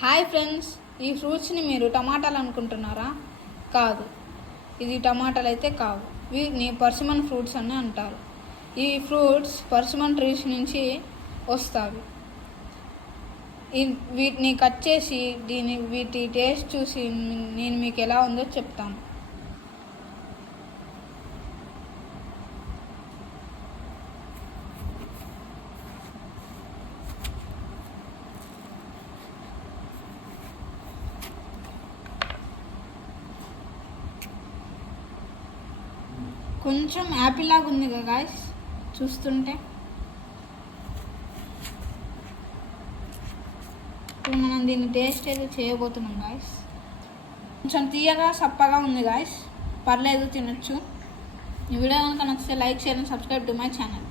Hi friends, ఈ ఫ్రూట్స్ని మీరు టమాటాలు అనుకుంటున్నారా? కాదు, ఇది టమాటాలు అయితే కావు. వీటిని పర్సిమన్ ఫ్రూట్స్ అని అంటారు. ఈ ఫ్రూట్స్ పర్సిమన్ ట్రీస్ నుంచి వస్తాయి. వీటిని కట్ చేసి వీటి టేస్ట్ చూసి నేను మీకు ఎలా ఉందో చెప్తాను. కొంచెం యాపిల్ లాగా ఉంది కదా గాయ్స్, చూస్తుంటే. ఇప్పుడు మనం దీన్ని టేస్ట్ అయితే చేయబోతున్నాం గాయ్స్. కొంచెం తీయగా సప్పగా ఉంది గాయ్స్, పర్లేదు, తినొచ్చు. ఈ వీడియో కనుక నచ్చితే like, share and subscribe to my channel.